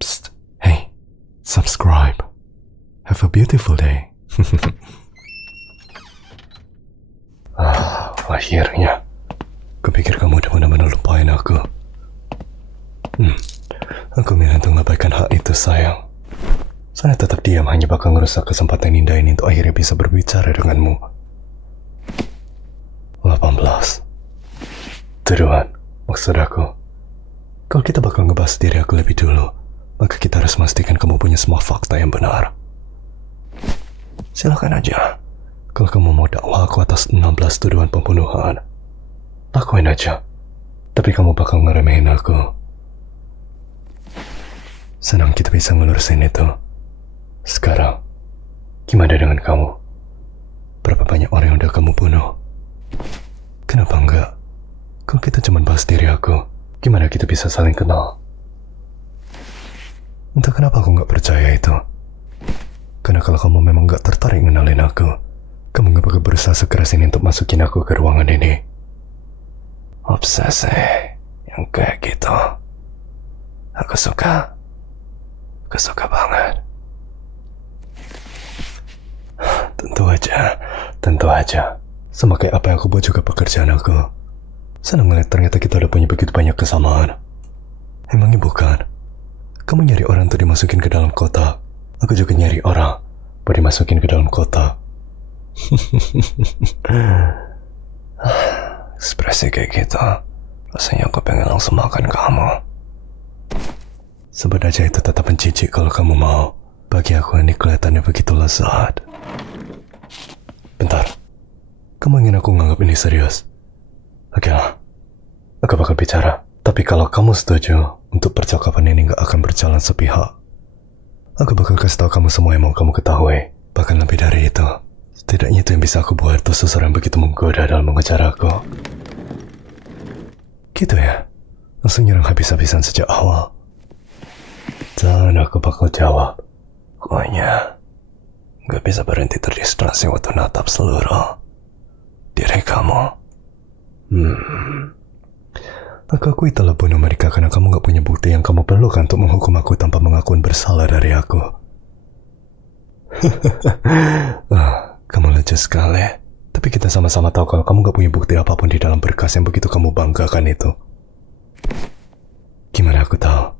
Psst, hey, subscribe. Have a beautiful day. Akhirnya. Kupikir kamu udah benar-benar lupain aku. Aku milih untuk mengabaikan hal itu, sayang. Soalnya tetap diam hanya bakal ngerusak kesempatan indah ini untuk akhirnya bisa berbicara denganmu. 18. Tuduhan, maksud aku. Kalau kita bakal ngebahas diri aku lebih dulu, maka kita harus memastikan kamu punya semua fakta yang benar. Silakan aja. Kalau kamu mau dakwah aku atas 16 tuduhan pembunuhan, lakuin aja. Tapi kamu bakal ngeremehin aku. Senang kita bisa ngelurusin itu. Sekarang, gimana dengan kamu? Berapa banyak orang yang udah kamu bunuh? Kenapa enggak? Kalau kita cuma bahas diri aku, gimana kita bisa saling kenal? Entah kenapa aku nggak percaya itu. Karena kalau kamu memang nggak tertarik ngenalin aku, kamu nggak bakal berusaha sekeras ini untuk masukin aku ke ruangan ini. Obsesi yang kayak gitu, aku suka. Aku suka banget. Tentu aja. Sama kayak apa yang aku buat juga pekerjaan aku. Senang ngeliat ternyata kita udah punya begitu banyak kesamaan. Emangnya bukan? Kamu nyari orang untuk dimasukin ke dalam kotak. Aku juga nyari orang buat dimasukin ke dalam kotak. Ekspresi kayak gitu, rasanya aku pengen langsung makan kamu. Sebut aja itu tetap mencicik kalau kamu mau. Bagi aku ini kelihatannya begitu lezat. Bentar, kamu ingin aku nganggap ini serius? Oke lah, aku bakal bicara. Tapi kalau kamu setuju untuk percakapan ini gak akan berjalan sepihak, aku bakal kasih tahu kamu semua yang mau kamu ketahui. Bahkan lebih dari itu. Setidaknya itu yang bisa aku buat tuh seseorang begitu menggoda dalam mengejar aku. Gitu ya? Langsung nyerang habis-habisan sejak awal. Dan aku bakal jawab. Pokoknya gak bisa berhenti terdistraksi waktu natap seluruh diri kamu. Aku akui telah bunuh mereka karena kamu gak punya bukti yang kamu perlukan untuk menghukum aku tanpa mengakuin bersalah dari aku. Kamu lucu sekali. Tapi kita sama-sama tahu kalau kamu gak punya bukti apapun di dalam berkas yang begitu kamu banggakan itu. Gimana aku tahu?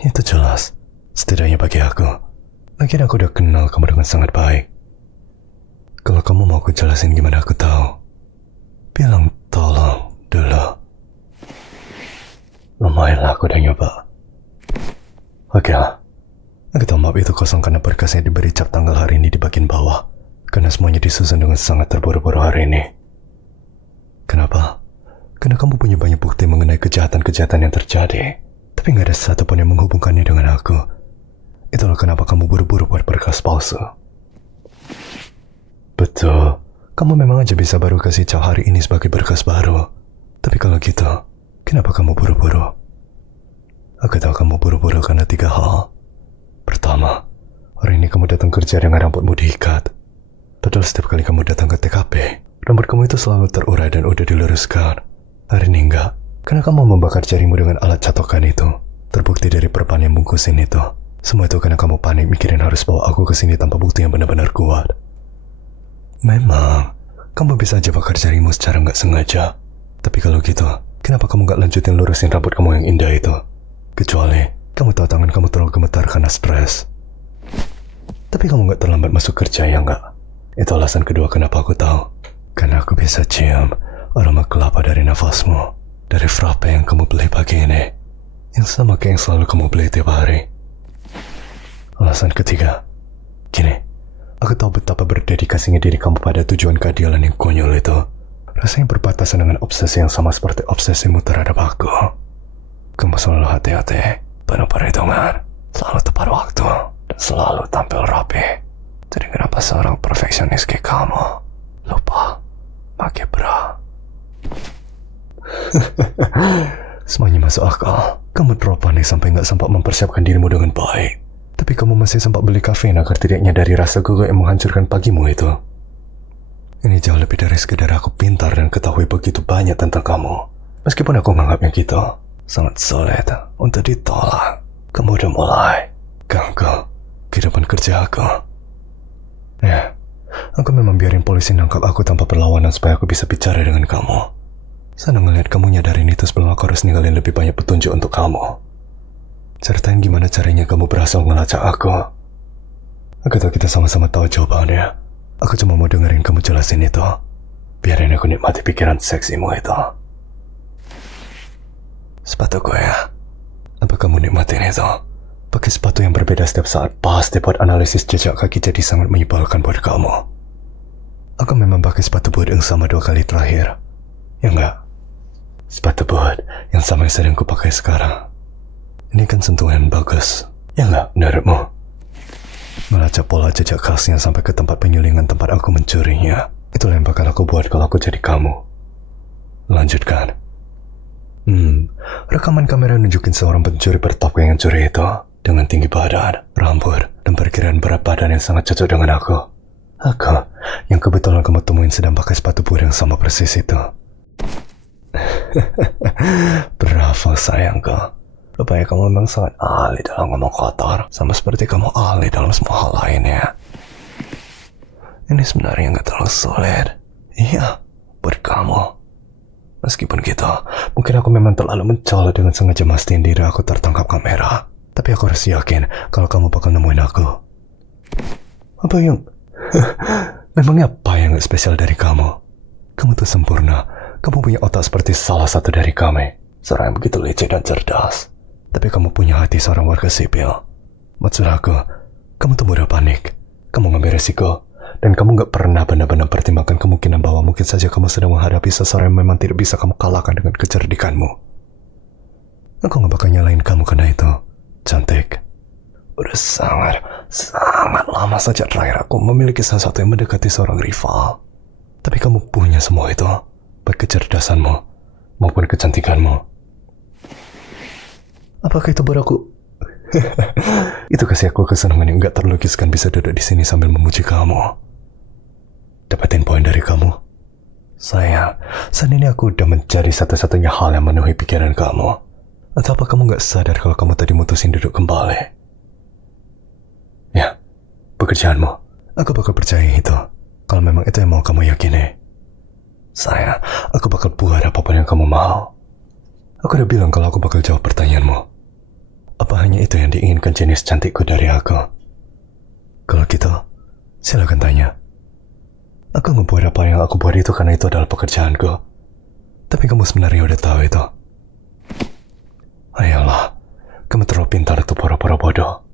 Itu jelas. Setidaknya bagi aku. Lagian aku udah kenal kamu dengan sangat baik. Kalau kamu mau aku jelasin gimana aku tahu, bilang tolong dulu. Lumayanlah aku udah nyoba. Oke lah. Aku tahu map itu kosong karena berkasnya diberi cap tanggal hari ini di bagian bawah. Karena semuanya disusun dengan sangat terburu-buru hari ini. Kenapa? Karena kamu punya banyak bukti mengenai kejahatan-kejahatan yang terjadi. Tapi gak ada satupun yang menghubungkannya dengan aku. Itulah kenapa kamu buru-buru buat berkas palsu. Betul. Kamu memang aja bisa baru kasih cap hari ini sebagai berkas baru. Tapi kalau gitu, kenapa kamu buru-buru? Aku tahu kamu buru-buru karena 3 hal. Pertama, hari ini kamu datang kerja dengan rambutmu diikat. Padahal setiap kali kamu datang ke TKP, rambut kamu itu selalu terurai dan udah diluruskan. Hari ini enggak, karena kamu membakar jarimu dengan alat catokan itu. Terbukti dari perban yang bungkusin itu. Semua itu karena kamu panik mikirin harus bawa aku ke sini tanpa bukti yang benar-benar kuat. Memang, kamu bisa aja bakar jarimu secara nggak sengaja. Tapi kalau gitu, kenapa kamu nggak lanjutin lurusin rambut kamu yang indah itu? Kecuali, kamu tahu tangan kamu terlalu gemetar karena stres. Tapi kamu nggak terlambat masuk kerja, ya nggak? Itu alasan kedua kenapa aku tahu. Karena aku bisa cium aroma kelapa dari nafasmu. Dari frappe yang kamu beli pagi ini. Yang sama kayak yang selalu kamu beli tiap hari. Alasan ketiga, gini, aku tahu betapa berdedikasinya diri kamu pada tujuan keadilan yang konyol itu. Rasanya berbatasan dengan obsesi yang sama seperti obsesimu terhadap aku. Kamu selalu hati-hati, penuh perhitungan, selalu tepat waktu, dan selalu tampil rapi. Jadi kenapa seorang perfeksionis kayak kamu lupa pakai bra? Semuanya masuk akal. Kamu terlalu panik sampai gak sempat mempersiapkan dirimu dengan baik. Tapi kamu masih sempat beli kafein agar tidak nyadari rasa gugup yang menghancurkan pagimu itu. Ini jauh lebih dari sekedar aku pintar dan ketahui begitu banyak tentang kamu. Meskipun aku menganggapnya gitu, sangat sulit untuk ditolak. Kamu udah mulai ganggu kehidupan kerja aku. Ya, aku memang biarin polisi nangkap aku tanpa perlawanan supaya aku bisa bicara dengan kamu. Senang ngeliat kamu nyadarin itu sebelum aku harus ninggalin lebih banyak petunjuk untuk kamu. Ceritain gimana caranya kamu berhasil ngelacak aku. Aku tahu kita sama-sama tahu jawabannya. Aku cuma mau dengerin kamu jelasin itu. Biarin aku nikmati pikiran seksimu itu. Sepatuku ya. Apa kamu nikmatin itu? Pakai sepatu yang berbeda setiap saat pasti buat analisis jejak kaki jadi sangat menyebalkan buat kamu. Aku memang pakai sepatu boot yang sama 2 kali terakhir. Ya enggak? Sepatu boot yang sama yang sering ku pakai sekarang. Ini kan sentuhan bagus. Ya enggak menurutmu? Melacak pola jejak khasnya sampai ke tempat penyulingan tempat aku mencurinya. Itulah yang bakal aku buat kalau aku jadi kamu. Lanjutkan. Rekaman kamera nunjukin seorang pencuri bertopeng yang curi itu dengan tinggi badan, rambut, dan perkiraan berat badan yang sangat cocok dengan aku. Aku yang kebetulan kamu temuin sedang pakai sepatu boot yang sama persis itu. Bravo sayangku. Rupanya kamu memang sangat ahli dalam ngomong kotor, sama seperti kamu ahli dalam semua hal lainnya. Ini sebenarnya nggak terlalu sulit. Iya, buat kamu. Meskipun gitu, mungkin aku memang terlalu mencolok dengan sengaja mastiin diri aku tertangkap kamera. Tapi aku harus yakin kalau kamu bakal nemuin aku. Apa yang... Memangnya apa yang gak spesial dari kamu? Kamu tuh sempurna. Kamu punya otak seperti salah satu dari kami. Seorang yang begitu licik dan cerdas. Tapi kamu punya hati seorang warga sipil. Maksud aku, kamu tuh mudah panik. Kamu ngambil resiko. Dan kamu gak pernah benar-benar pertimbangkan kemungkinan bahwa mungkin saja kamu sedang menghadapi seseorang yang memang tidak bisa kamu kalahkan dengan kecerdikanmu. Aku gak bakal nyalain kamu karena itu. Cantik. Udah sangat lama sejak terakhir aku memiliki sesuatu yang mendekati seorang rival. Tapi kamu punya semua itu. Baik kecerdasanmu maupun kecantikanmu. Apakah itu buat aku? Itu kasih aku kesenangan yang gak terlukiskan bisa duduk di sini sambil memuji kamu. Dapatin poin dari kamu. Sayang, saat ini aku udah mencari satu-satunya hal yang memenuhi pikiran kamu. Atau apa kamu gak sadar kalau kamu tadi mutusin duduk kembali? Ya, pekerjaanmu. Aku bakal percaya itu. Kalau memang itu yang mau kamu yakini. Sayang, aku bakal buat apapun yang kamu mau. Aku udah bilang kalau aku bakal jawab pertanyaanmu. Apa hanya itu yang diinginkan jenis cantikku dari aku? Kalau gitu, silakan tanya. Aku ngebuat apa yang aku buat itu karena itu adalah pekerjaanku. Tapi kamu sebenarnya udah tahu itu. Ayolah, kamu terlalu pintar untuk pura-pura bodoh.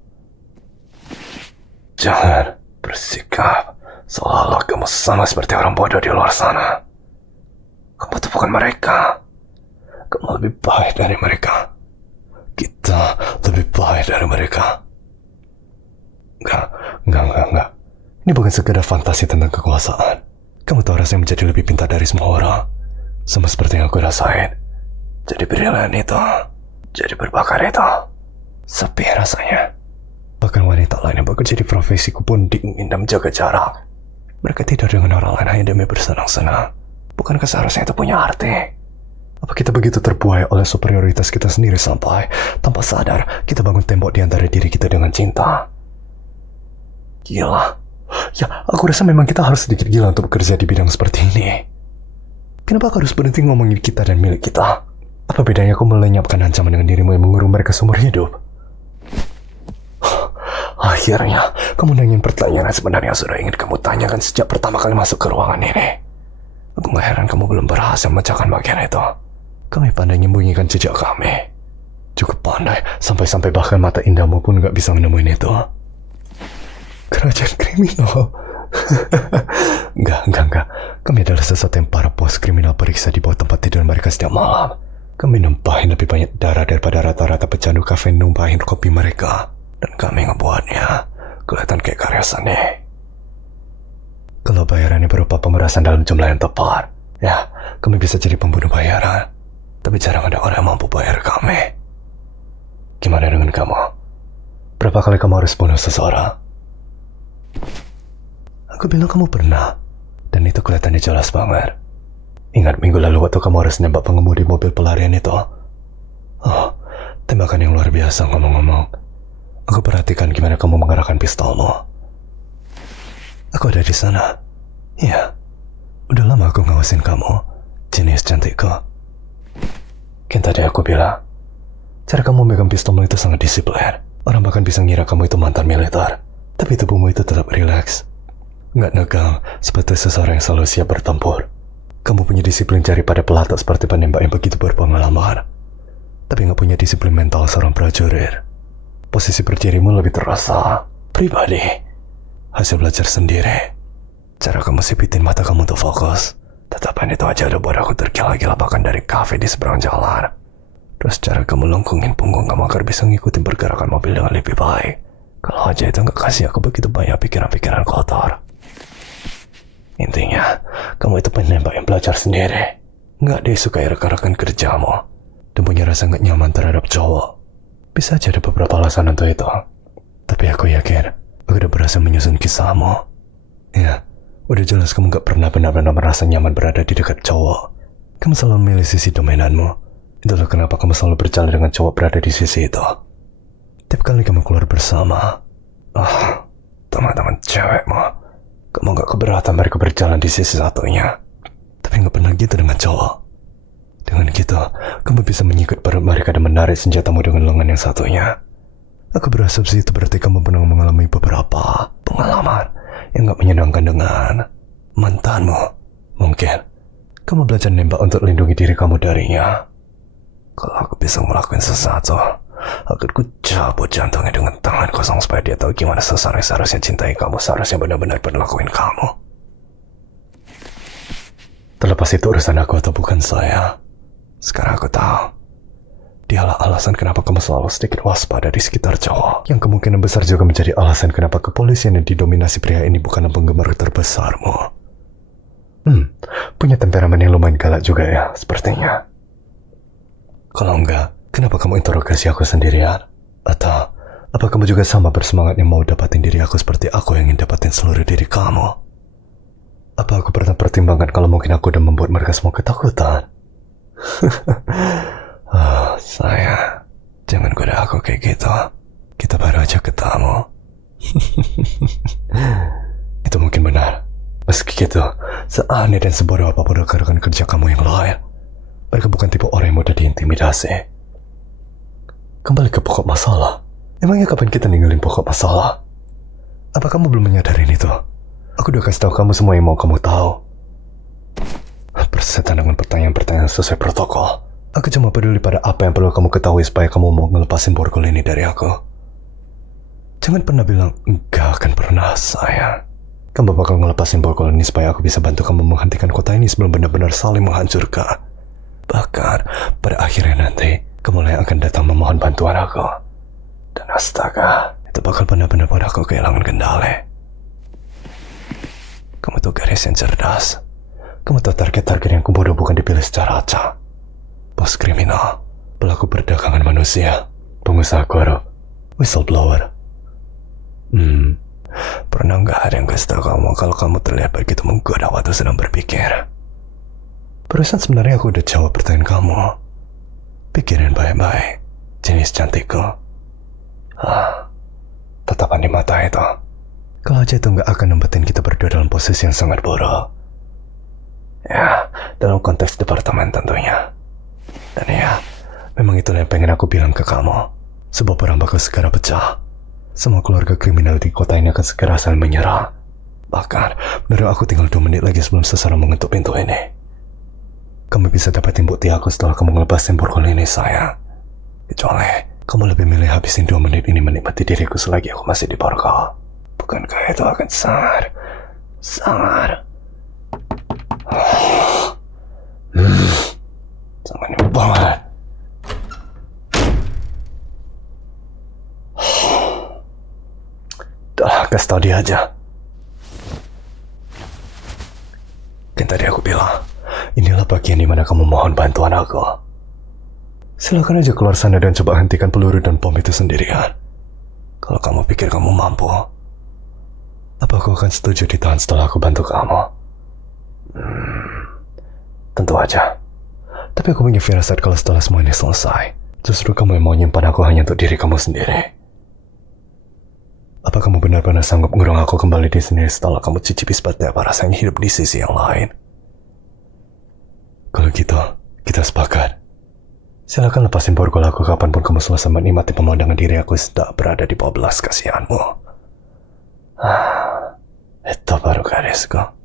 Jangan bersikap seolah kamu sama seperti orang bodoh di luar sana. Kamu tuh bukan mereka. Kamu lebih baik dari mereka. Kita lebih baik dari mereka. Enggak. Ini bukan sekedar fantasi tentang kekuasaan. Kamu tahu rasanya menjadi lebih pintar dari semua orang. Sama seperti yang aku rasain. Jadi brilian itu. Jadi berbakat itu. Sepi rasanya. Bahkan wanita lain yang bekerja di profesiku pun dingin dan menjaga jarak. Mereka tidur dengan orang lain hanya demi bersenang-senang. Bukankah seharusnya itu punya arti? Apa kita begitu terbuai oleh superioritas kita sendiri sampai tanpa sadar kita bangun tembok di antara diri kita dengan cinta? Gila. Ya, aku rasa memang kita harus sedikit gila untuk bekerja di bidang seperti ini. Kenapa aku harus berhenti ngomongin kita dan milik kita? Apa bedanya aku melenyapkan ancaman dengan dirimu yang mengurung mereka seumur hidup? Akhirnya, kamu nanyain pertanyaan yang sebenarnya sudah ingin kamu tanyakan sejak pertama kali masuk ke ruangan ini. Aku gak heran kamu belum berhasil memecahkan bagian itu. Kami pandai menyembunyikan jejak kami. Cukup pandai, sampai-sampai bahkan mata indahmu pun gak bisa menemuin itu. Kerajaan kriminal. Enggak. Kami adalah sesuatu yang para bos kriminal periksa di bawah tempat tidur mereka setiap malam. Kami numpahin lebih banyak darah daripada rata-rata pecandu kafe numpahin kopi mereka. Dan kami ngebuatnya kelihatan kayak karya seni. Kalau bayarannya berupa pemerasan dalam jumlah yang tepat, ya, kami bisa jadi pembunuh bayaran. Tapi jarang ada orang yang mampu bayar kami. Gimana dengan kamu? Berapa kali kamu harus bunuh seseorang? Aku bilang kamu pernah. Dan itu kelihatannya jelas banget. Ingat minggu lalu waktu kamu harus nembak pengemudi mobil pelarian itu? Oh, Tembakan yang luar biasa ngomong-ngomong. Aku perhatikan gimana kamu mengarahkan pistolmu. Aku ada di sana. Iya. Udah lama aku ngawasin kamu, jenis cantikku. Kan tadi aku bilang, cara kamu megang pistolmu itu sangat disiplin. Orang bahkan bisa ngira kamu itu mantan militer. Tapi tubuhmu itu tetap rileks. Nggak negang, seperti seseorang yang selalu siap bertempur. Kamu punya disiplin jari pada pelatak seperti penembak yang begitu berpengalaman. Tapi nggak punya disiplin mental seorang prajurit. Posisi berdirimu lebih terasa pribadi. Hasil belajar sendiri. Cara kamu sipitin mata kamu untuk fokus. Tatapan itu aja udah buat aku tergila-gila bahkan dari kafe di seberang jalan. Terus cara kamu lengkungin punggung kamu agar bisa ngikutin pergerakan mobil dengan lebih baik. Kalau aja itu nggak kasih aku begitu banyak pikiran-pikiran kotor. Intinya, kamu itu penembak yang belajar sendiri. Nggak disukai rekan-rekan kerjamu. Dan punya rasa nggak nyaman terhadap cowok. Bisa aja ada beberapa alasan untuk itu. Tapi aku yakin, aku udah berhasil menyusun kisahmu. Ya, udah jelas kamu gak pernah benar-benar merasa nyaman berada di dekat cowok. Kamu selalu memilih sisi dominanmu. Itulah kenapa kamu selalu berjalan dengan cowok berada di sisi itu. Tiap kali kamu keluar bersama, teman-teman cewekmu, kamu gak keberatan mereka berjalan di sisi satunya. Tapi gak pernah gitu dengan cowok. Dengan gitu, kamu bisa menyikut perut mereka dan menarik senjatamu dengan lengan yang satunya. Aku berasumsi itu berarti kamu pernah mengalami beberapa pengalaman yang gak menyenangkan dengan mantanmu. Mungkin kamu belajar nembak untuk lindungi diri kamu darinya. Kalau aku bisa ngelakuin sesuatu, akan ku cabut jantungnya dengan tangan kosong supaya dia tahu gimana seseorang seharusnya cintai kamu, seharusnya benar-benar berlakuin kamu. Terlepas itu urusan aku atau bukan saya, sekarang aku tahu dialah alasan kenapa kamu selalu sedikit waspada di sekitar cowok, yang kemungkinan besar juga menjadi alasan kenapa kepolisian yang didominasi pria ini bukanlah penggemar terbesarmu. Punya temperamen yang lumayan galak juga ya, sepertinya. Kalau enggak, kenapa kamu interogasi aku sendirian? Atau, apa kamu juga sama bersemangat yang mau dapatin diri aku seperti aku yang ingin dapatin seluruh diri kamu? Apa aku pernah pertimbangkan kalau mungkin aku udah membuat mereka semua ketakutan? Sayang, jangan goda aku kayak gitu. Kita baru aja ketemu. Itu mungkin benar. Meski gitu, seaneh dan sebodoh apapun rekan-rekan kerja kamu yang lain, mereka bukan tipe orang yang mudah diintimidasi. Kembali ke pokok masalah. Emangnya kapan kita ninggalin pokok masalah? Apa kamu belum menyadari itu? Aku udah kasih tahu kamu semua yang mau kamu tahu. Persetan dengan pertanyaan-pertanyaan sesuai protokol. Aku cuma peduli pada apa yang perlu kamu ketahui supaya kamu mau ngelepasin borgol ini dari aku. Jangan pernah bilang enggak akan pernah, sayang. Kamu bakal ngelepasin borgol ini supaya aku bisa bantu kamu menghentikan kota ini sebelum benar-benar saling menghancurkan. Bahkan pada akhirnya nanti kamu yang akan datang memohon bantuan aku. Dan astaga, itu bakal benar-benar buat aku kehilangan kendali. Kamu tuh garis yang cerdas. Kamu tahu target-target yang bodoh bukan dipilih secara acak. Bos kriminal, pelaku perdagangan manusia, pengusaha korup, whistleblower. Pernah nggak ada yang kasih tahu kamu kalau kamu terlihat begitu menggoda waktu sedang berpikir? Perusahaan sebenarnya aku udah jawab pertanyaan kamu. Pikirin baik-baik, jenis cantikku. Tatapan di mata itu. Kalau aja itu nggak akan nempetin kita berdua dalam posisi yang sangat buruk. Ya, dalam konteks departemen tentunya. Dan ya, memang itulah yang pengen aku bilang ke kamu. Sebuah perang bakal segera pecah. Semua keluarga kriminal di kota ini akan segera saling menyerah. Bahkan, menurut aku tinggal 2 menit lagi sebelum seseorang mengetuk pintu ini. Kamu bisa dapatin bukti aku setelah kamu ngelepasin borgol ini, sayang. Kecuali, kamu lebih milih habisin 2 menit ini menikmati diriku selagi aku masih di borgol. Bukankah itu akan sangat sangat banget. Dah, kasih tau dia aja. Kan tadi aku bilang, inilah bagian dimana kamu mohon bantuan aku. Silakan aja keluar sana dan coba hentikan peluru dan bom itu sendirian. Kalau kamu pikir kamu mampu, apa aku akan setuju ditahan setelah aku bantu kamu? Tentu aja. Tapi aku punya firasat kalau setelah semua ini selesai, Justru kamu yang mau nyimpan aku hanya untuk diri kamu sendiri. Apa kamu benar-benar sanggup ngurung aku kembali di sini setelah kamu cicipi seperti apa rasanya hidup di sisi yang lain? Kalau gitu, kita sepakat. Silakan lepasin borgol aku kapanpun kamu selesai menikmati pemandangan diri aku sedang berada di bawah belas kasihanmu. Itu baru garisku.